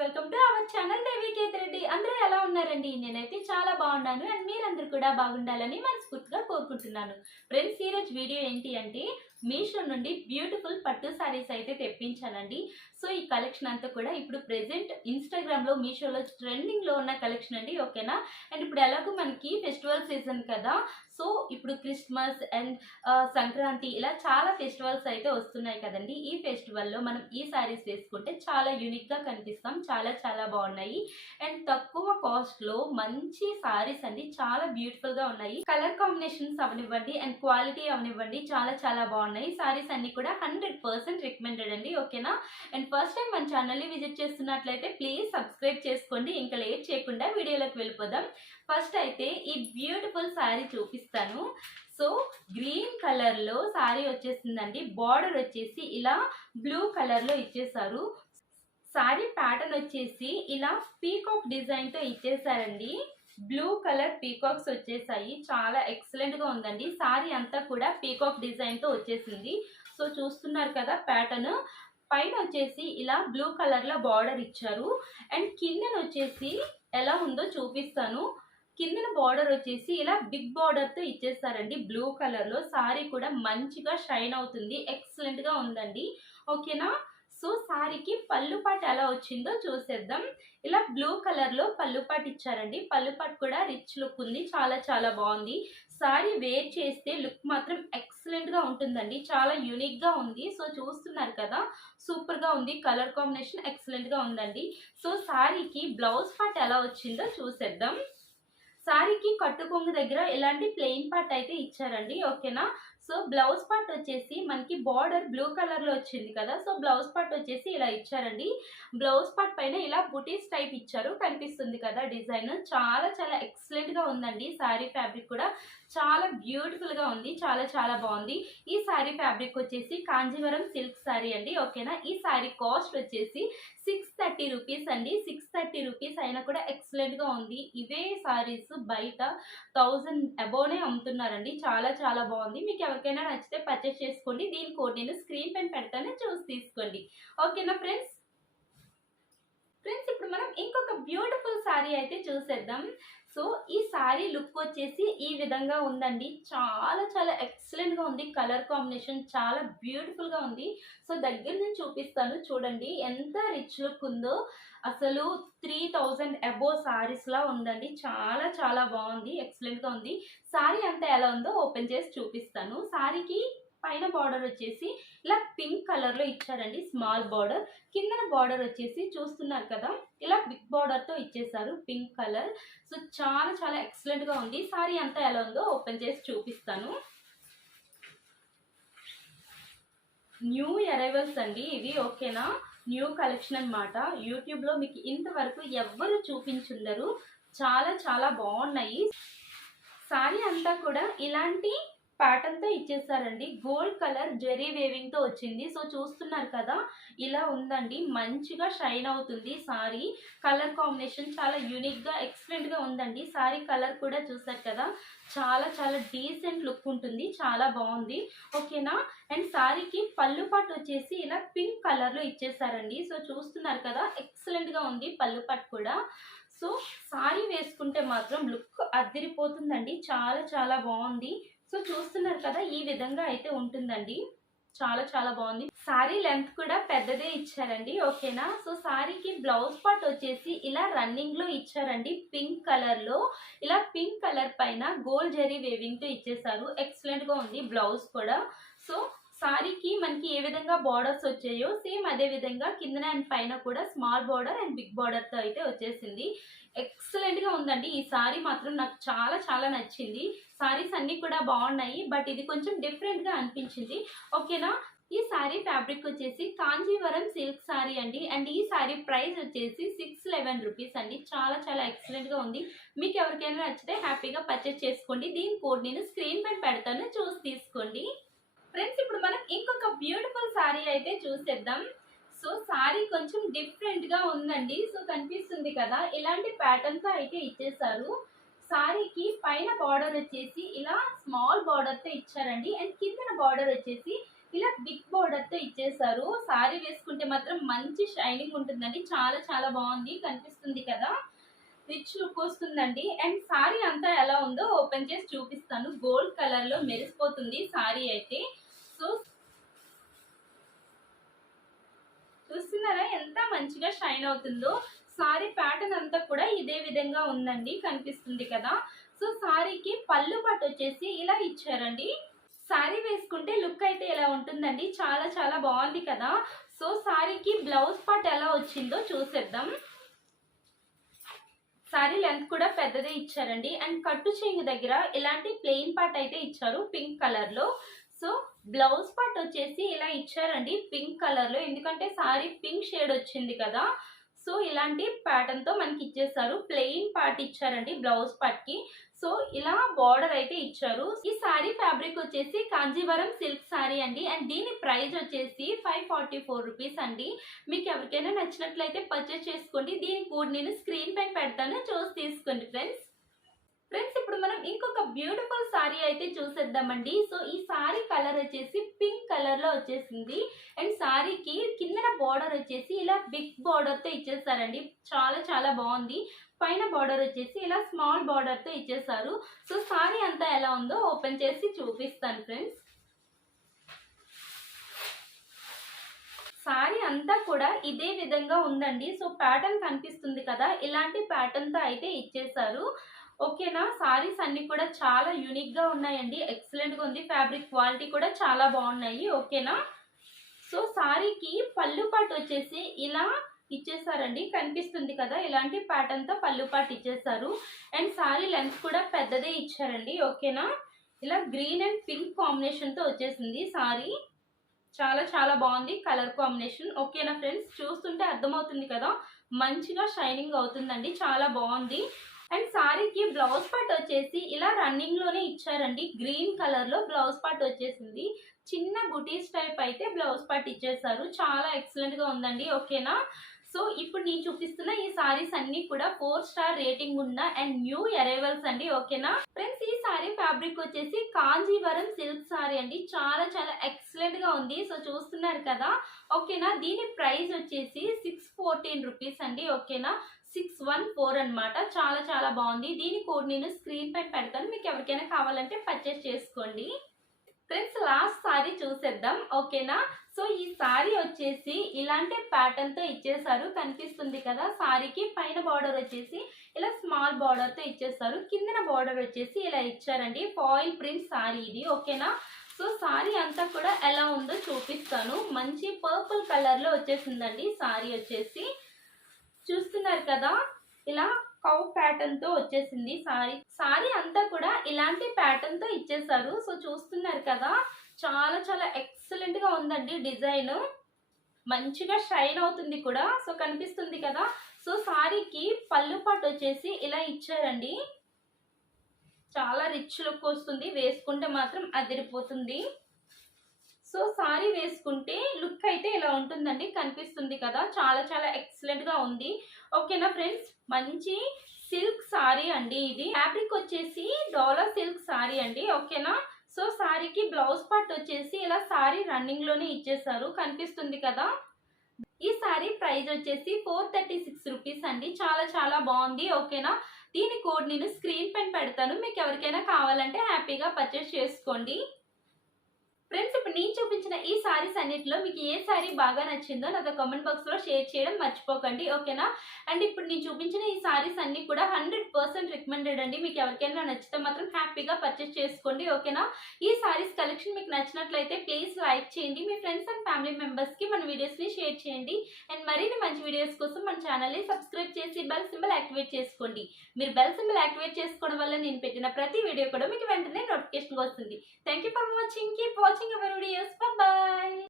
Welcome to our channel దేవి కేతిరెడ్డి. అందరూ ఎలా ఉన్నారండి? నేనైతే చాలా బాగున్నాను అండ్ మీరందరూ కూడా బాగుండాలని మనస్ఫూర్తిగా కోరుకుంటున్నాను. ఫ్రెండ్స్, ఈరోజు వీడియో ఏంటి అంటే మీషో నుండి బ్యూటిఫుల్ పట్టు సారీస్ అయితే తెప్పించానండి. సో ఈ కలెక్షన్ అంతా కూడా ఇప్పుడు ప్రెజెంట్ ఇన్స్టాగ్రామ్లో మీషోలో ట్రెండింగ్లో ఉన్న కలెక్షన్ అండి. ఓకేనా? అండ్ ఇప్పుడు ఎలాగో మనకి ఫెస్టివల్ సీజన్ కదా, సో ఇప్పుడు క్రిస్మస్ అండ్ సంక్రాంతి ఇలా చాలా ఫెస్టివల్స్ అయితే వస్తున్నాయి కదండి. ఈ ఫెస్టివల్లో మనం ఈ సారీస్ వేసుకుంటే చాలా యూనిక్గా కనిపిస్తాం. చాలా చాలా బాగున్నాయి అండ్ తక్కువ కాస్ట్లో మంచి సారీస్ అండి. చాలా బ్యూటిఫుల్గా ఉన్నాయి. కలర్ కాంబినేషన్స్ అవనివ్వండి అండ్ క్వాలిటీ అవనివ్వండి, చాలా చాలా బాగున్నాయి. సారీస్ అన్ని కూడా 100% రికమెండెడ్ అండి. ఓకేనా? అండ్ ఫస్ట్ టైం మన ఛానల్ని విజిట్ చేస్తున్నట్లయితే ప్లీజ్ సబ్స్క్రైబ్ చేసుకోండి. ఇంకా లేట్ చేయకుండా వీడియోలోకి వెళ్ళిపోదాం. ఫస్ట్ అయితే ఈ బ్యూటిఫుల్ సారీ చూపిస్తాను. సో గ్రీన్ కలర్లో సారీ వచ్చేసిందండి. బార్డర్ వచ్చేసి ఇలా బ్లూ కలర్లో ఇచ్చేసారు. సారీ ప్యాటర్న్ వచ్చేసి ఇలా పీకాక్ డిజైన్తో ఇచ్చేసారండి. బ్లూ కలర్ పీకాక్స్ వచ్చేసాయి. చాలా ఎక్సలెంట్గా ఉందండి. సారీ అంతా కూడా పీకాక్ డిజైన్తో వచ్చేసింది. సో చూస్తున్నారు కదా ప్యాటర్న్. పైన వచ్చేసి ఇలా బ్లూ కలర్లో బార్డర్ ఇచ్చారు అండ్ కిందన వచ్చేసి ఎలా ఉందో చూపిస్తాను. కిందన బార్డర్ వచ్చేసి ఇలా బిగ్ బార్డర్తో ఇచ్చేస్తారండి బ్లూ కలర్లో. సారీ కూడా మంచిగా షైన్ అవుతుంది. ఎక్సలెంట్గా ఉందండి. ఓకేనా? సో సారీకి పళ్ళు పాటు ఎలా వచ్చిందో చూసేద్దాం. ఇలా బ్లూ కలర్లో పళ్ళు పాటు ఇచ్చారండి. పళ్ళు పాటు కూడా రిచ్ లుక్ ఉంది. చాలా చాలా బాగుంది. సారీ వేర్ చేస్తే లుక్ మాత్రం ఎక్సలెంట్గా ఉంటుందండి. చాలా యూనిక్గా ఉంది. సో చూస్తున్నారు కదా, సూపర్గా ఉంది. కలర్ కాంబినేషన్ ఎక్సలెంట్గా ఉందండి. సో సారీకి బ్లౌజ్ పార్ట్ ఎలా వచ్చిందో చూసేద్దాం. సారీకి కట్టు కొంగు దగ్గర ఇలాంటి ప్లెయిన్ పార్ట్ అయితే ఇచ్చారండి. ఓకేనా? సో బ్లౌజ్ పార్ట్ వచ్చేసి మనకి బార్డర్ బ్లూ కలర్లో వచ్చింది కదా, సో బ్లౌజ్ పార్ట్ వచ్చేసి ఇలా ఇచ్చారండి. బ్లౌజ్ పార్ట్ పైన ఇలా బుటీస్ టైప్ ఇచ్చారు. కనిపిస్తుంది కదా డిజైన్. చాలా చాలా ఎక్సలెంట్గా ఉందండి. సారీ ఫ్యాబ్రిక్ కూడా చాలా బ్యూటిఫుల్గా ఉంది. చాలా చాలా బాగుంది. ఈ సారీ ఫ్యాబ్రిక్ వచ్చేసి కాంజీవరం సిల్క్ సారీ అండి. ఓకేనా? ఈ సారీ కాస్ట్ వచ్చేసి 630 రూపీస్ అండి. 630 రూపీస్ అయినా కూడా ఎక్సలెంట్గా ఉంది. ఇవే సారీస్ బయట 1000 అబోనే అమ్ముతున్నారండి. చాలా చాలా బాగుంది. మీకు ఎవరికైనా నచ్చితే పర్చేస్ చేసుకోండి. దీని కోడ్ నేను స్క్రీన్ పైన పెడతాను, చూసి తీసుకోండి. ఓకేనా ఫ్రెండ్స్? ఇప్పుడు మనం ఇంకొక బ్యూటిఫుల్ సారీ అయితే చూసేద్దాం. సో ఈ సారీ లుక్ వచ్చేసి ఈ విధంగా ఉందండి. చాలా చాలా ఎక్సలెంట్గా ఉంది. కలర్ కాంబినేషన్ చాలా బ్యూటిఫుల్గా ఉంది. సో దగ్గర నుంచి చూపిస్తాను చూడండి ఎంత రిచ్ లుక్ ఉందో. అసలు 3000 అబోవ్ సారీస్లా ఉందండి. చాలా చాలా బాగుంది. ఎక్సలెంట్గా ఉంది. సారీ అంతా ఎలా ఉందో ఓపెన్ చేసి చూపిస్తాను. సారీకి పైన బార్డర్ వచ్చేసి ఇలా పింక్ కలర్లో ఇచ్చారండి. Small border. కిందన బార్డర్ వచ్చేసి చూస్తున్నారు కదా, ఇలా బిగ్ బార్డర్తో ఇచ్చేసారు పింక్ కలర్. సో చాలా చాలా ఎక్సలెంట్గా ఉంది. సారీ అంతా ఎలా ఉందో ఓపెన్ చేసి చూపిస్తాను. న్యూ అరైవల్స్ అండి ఇవి. ఓకేనా? న్యూ కలెక్షన్ అనమాట. యూట్యూబ్లో మీకు ఇంతవరకు ఎవ్వరు చూపించుండరు. చాలా చాలా బాగున్నాయి. సారీ అంతా కూడా ఇలాంటి ప్యాటర్న్తో ఇచ్చేసారండి. గోల్డ్ కలర్ జెరీ వేవింగ్తో వచ్చింది. సో చూస్తున్నారు కదా, ఇలా ఉందండి. మంచిగా షైన్ అవుతుంది సారీ. కలర్ కాంబినేషన్ చాలా యూనిక్గా ఎక్సలెంట్గా ఉందండి. సారీ కలర్ కూడా చూసారు కదా, చాలా చాలా డీసెంట్ లుక్ ఉంటుంది. చాలా బాగుంది. ఓకేనా? అండ్ సారీకి పళ్ళు పాటు వచ్చేసి ఇలా పింక్ కలర్లో ఇచ్చేసారండి. సో చూస్తున్నారు కదా, ఎక్సలెంట్గా ఉంది పళ్ళు పాటు కూడా. సో సారీ వేసుకుంటే మాత్రం లుక్ అదిరిపోతుందండి. చాలా చాలా బాగుంది. సో చూస్తున్నారు కదా, ఈ విధంగా అయితే ఉంటుందండి. చాలా చాలా బాగుంది. సారీ లెంత్ కూడా పెద్దదే ఇచ్చారండి. ఓకేనా? సో సారీకి బ్లౌజ్ పార్ట్ వచ్చేసి ఇలా రన్నింగ్ లో ఇచ్చారండి. పింక్ కలర్ లో ఇలా పింక్ కలర్ పైన గోల్డ్ జెరీ వేవింగ్ తో ఇచ్చేసారు. ఎక్సలెంట్ గా ఉంది బ్లౌజ్ కూడా. సో సారీకి మనకి ఏ విధంగా బార్డర్స్ వచ్చాయో సేమ్ అదే విధంగా కిందన అండ్ పైన కూడా small border and big border తో అయితే వచ్చేసింది. ఎక్సలెంట్ గా ఉందండి. ఈ సారీ మాత్రం నాకు చాలా చాలా నచ్చింది. సారీస్ అన్ని కూడా బాగున్నాయి, బట్ ఇది కొంచెం డిఫరెంట్ గా అనిపించింది. ఓకేనా? ఈ సారీ ఫ్యాబ్రిక్ వచ్చేసి కాంజీవరం సిల్క్ సారీ అండి. అండ్ ఈ సారీ ప్రైస్ వచ్చేసి 611 రూపీస్ అండి. చాలా చాలా ఎక్సలెంట్ గా ఉంది. మీకు ఎవరికైనా నచ్చితే హ్యాపీగా పర్చేస్ చేసుకోండి. దీని కోడ్ నేను స్క్రీన్ పైన పెడతాను, చూసి తీసుకోండి. ఫ్రెండ్స్, ఇప్పుడు మనం ఇంకొక బ్యూటిఫుల్ సారీ అయితే చూసేద్దాం. సో సారీ కొంచెం డిఫరెంట్ గా ఉందండి. సో కనిపిస్తుంది కదా, ఇలాంటి ప్యాటర్న్ తో అయితే ఇచ్చేసారు. సారీకి పైన బార్డర్ వచ్చేసి ఇలా స్మాల్ బార్డర్ తో ఇచ్చారండి. అండ్ కిందన బార్డర్ వచ్చేసి ఇలా బిగ్ బోర్డర్ తో ఇచ్చేసారు. సారీ వేసుకుంటే మాత్రం మంచి షైనింగ్ ఉంటుందండి. చాలా చాలా బాగుంది, కనిపిస్తుంది కదా, రిచ్ లుక్ వస్తుందండి. అండ్ సారీ అంతా ఎలా ఉందో ఓపెన్ చేసి చూపిస్తాను. గోల్డ్ కలర్ లో మెరిసిపోతుంది సారీ అయితే. సో చూస్తున్నారా ఎంత మంచిగా షైన్ అవుతుందో. సారీ ప్యాటర్న్ అంతా కూడా ఇదే విధంగా ఉందండి, కనిపిస్తుంది కదా. సో సారీకి పళ్ళు పాటు వచ్చేసి ఇలా ఇచ్చారండి. సారీ వేసుకుంటే లుక్ అయితే ఇలా ఉంటుందండి, చాలా చాలా బాగుంది కదా. సో సారీకి బ్లౌజ్ పార్ట్ ఎలా వచ్చిందో చూసేద్దాం. సారీ లెంత్ కూడా పెద్దదే ఇచ్చారండి. అండ్ కట్టు చెంగు దగ్గర ఇలాంటి ప్లెయిన్ పార్ట్ అయితే ఇచ్చారు పింక్ కలర్ లో. సో బ్లౌజ్ పార్ట్ వచ్చేసి ఇలా ఇచ్చారండి పింక్ కలర్ లో, ఎందుకంటే సారీ పింక్ షేడ్ వచ్చింది కదా. సో ఇలాంటి ప్యాటర్న్ తో మనకి ఇచ్చేసారు. ప్లెయిన్ పార్ట్ ఇచ్చారండి బ్లౌజ్ పార్ట్ కి. సో ఇలా బార్డర్ అయితే ఇచ్చారు. ఈ సారీ ఫ్యాబ్రిక్ వచ్చేసి కాంజీవరం సిల్క్ సారీ అండి. అండ్ దీని ప్రైస్ వచ్చేసి 544 రూపీస్ అండి. మీకు ఎవరికైనా నచ్చినట్లయితే పర్చేస్ చేసుకోండి. దీని కోడ్ నేను స్క్రీన్ పైన పెడతాను, చూసి తీసుకోండి ఫ్రెండ్స్. ఇప్పుడు మనం ఇంకొక బ్యూటిఫుల్ సారీ అయితే చూసేద్దామండి. సో ఈ సారీ కలర్ వచ్చేసి పింక్ కలర్ లో వచ్చేసింది. అండ్ సారీకి కిందన బార్డర్ వచ్చేసి ఇలా బిగ్ బార్డర్ తో ఇచ్చేసారండి. చాలా చాలా బాగుంది. పైన బార్డర్ వచ్చేసి ఇలా స్మాల్ బార్డర్ తో ఇచ్చేసారు. సో సారీ అంతా ఎలా ఉందో ఓపెన్ చేసి చూపిస్తాను ఫ్రెండ్స్. సారీ అంతా కూడా ఇదే విధంగా ఉందండి. సో ప్యాటర్న్ కనిపిస్తుంది కదా, ఇలాంటి ప్యాటర్న్ తో అయితే ఇచ్చేసారు. ఓకేనా. సారీస్ అన్ని కూడా చాలా యూనిక్ గా ఉన్నాయండి, ఎక్సలెంట్ గా ఉంది. ఫ్యాబ్రిక్ క్వాలిటీ కూడా చాలా బాగున్నాయి. ఓకేనా. సో సారీకి పళ్ళు పాటు వచ్చేసి ఇలా ఇచ్చేసారండి, కనిపిస్తుంది కదా, ఇలాంటి ప్యాటర్న్ తో పళ్ళు పాటు ఇచ్చేసారు. అండ్ సారీ లెంత్ కూడా పెద్దదే ఇచ్చారండి. ఓకేనా. ఇలా గ్రీన్ అండ్ పింక్ కాంబినేషన్ తో వచ్చేసింది సారీ. చాలా చాలా బాగుంది కలర్ కాంబినేషన్. ఓకేనా ఫ్రెండ్స్, చూస్తుంటే అర్థమవుతుంది కదా, మంచిగా షైనింగ్ అవుతుందండి, చాలా బాగుంది. అండ్ సారీకి బ్లౌజ్ పార్ట్ వచ్చేసి ఇలా రన్నింగ్ లోనే ఇచ్చారండి. గ్రీన్ కలర్ లో బ్లౌజ్ పార్ట్ వచ్చేసింది. చిన్న బుటీస్ టైప్ అయితే బ్లౌజ్ పార్ట్ ఇచ్చేసారు. చాలా ఎక్సలెంట్ గా ఉందండి. ఓకేనా. సో ఇప్పుడు నేను చూపిస్తున్న ఈ సారీస్ అన్ని కూడా 4 స్టార్ రేటింగ్ ఉన్న అండ్ న్యూ అరైవల్స్ అండి. ఓకేనా ఫ్రెండ్స్, ఈ సారీ ఫ్యాబ్రిక్ వచ్చేసి కాంజీవరం సిల్క్ సారీ అండి. చాలా చాలా ఎక్సలెంట్ గా ఉంది. సో చూస్తున్నారు కదా. ఓకేనా. దీని ప్రైస్ వచ్చేసి 614 రూపీస్ అండి. ఓకేనా, 614 అనమాట. చాలా చాలా బాగుంది. దీని కోడ్ నేను స్క్రీన్ పైన పెడతాను, మీకు ఎవరికైనా కావాలంటే పర్చేస్ చేసుకోండి. ఫ్రెండ్స్ లాస్ట్ సారీ చూసేద్దాం. ఓకేనా. సో ఈ సారీ వచ్చేసి ఇలాంటి ప్యాటర్న్ తో ఇచ్చేసారు, కనిపిస్తుంది కదా. సారీకి పైన బార్డర్ వచ్చేసి ఇలా స్మాల్ బార్డర్ తో ఇచ్చేసారు. కిందన బార్డర్ వచ్చేసి ఇలా ఇచ్చారండి. ఫాయిల్ ప్రింట్ సారీ ఇది. ఓకేనా. సో సారీ అంతా కూడా ఎలా ఉందో చూపిస్తాను. మంచి పర్పుల్ కలర్ లో వచ్చేసిందండి సారీ వచ్చేసి. చూస్తున్నారు కదా, ఇలా కౌ ప్యాటర్న్ తో వచ్చేసింది సారీ. సారీ అంతా కూడా ఇలాంటి ప్యాటర్న్ తో ఇచ్చేసారు. సో చూస్తున్నారు కదా, చాలా చాలా ఎక్సలెంట్ గా ఉందండి. డిజైన్ మంచిగా షైన్ అవుతుంది కూడా. సో కనిపిస్తుంది కదా. సో సారీకి పళ్ళు పాటు వచ్చేసి ఇలా ఇచ్చారండి. చాలా రిచ్ లుక్ వస్తుంది, వేసుకుంటే మాత్రం అదిరిపోతుంది. సో సారీ వేసుకుంటే లుక్ అయితే ఇలా ఉంటుందండి, కనిపిస్తుంది కదా. చాలా చాలా ఎక్సలెంట్ గా ఉంది. ఓకేనా ఫ్రెండ్స్, మంచి సిల్క్ సారీ అండి. ఇది ఫ్యాబ్రిక్ వచ్చేసి డోలా సిల్క్ సారీ అండి. ఓకేనా. సో సారీకి బ్లౌజ్ పార్ట్ వచ్చేసి ఇలా సారీ రన్నింగ్ లోనే ఇచ్చేసారు, కనిపిస్తుంది కదా. ఈ సారీ ప్రైస్ వచ్చేసి 436 రూపీస్ అండి. చాలా చాలా బాగుంది. ఓకేనా. దీని కోడ్ నేను స్క్రీన్ పైన పెడతాను, మీకు ఎవరికైనా కావాలంటే హ్యాపీగా పర్చేస్ చేసుకోండి. ఫ్రెండ్స్ ఇప్పుడు నేను చూపించిన ఈ సారీస్ అన్నిటిలో మీకు ఏ సారీ బాగా నచ్చిందో నాతో కామెంట్ బాక్స్ లో షేర్ చేయడం మర్చిపోకండి. ఓకేనా. అండ్ ఇప్పుడు నేను చూపించిన ఈ సారీస్ అన్ని కూడా 100% రికమెండెడ్ అండి. మీకు ఎవరికైనా నచ్చితే మాత్రం హ్యాపీగా పర్చేస్ చేసుకోండి. ఓకేనా. ఈ సారీస్ కలెక్షన్ మీకు నచ్చినట్లయితే ప్లీజ్ లైక్ చేయండి. మీ ఫ్రెండ్స్ అండ్ ఫ్యామిలీ మెంబర్స్ కి మన వీడియోస్ ని షేర్ చేయండి. అండ్ మరిన్ని మంచి వీడియోస్ కోసం మన ఛానల్ ని సబ్స్క్రైబ్ చేసి బెల్ సింబల్ యాక్టివేట్ చేసుకోండి. మీరు బెల్ సింబల్ యాక్టివేట్ చేసుకోవడం వల్ల నేను పెట్టిన ప్రతి వీడియో కూడా మీకు వెంటనే నోటిఫికేషన్ వస్తుంది. Thank you for watching. Keep watching our videos. By by.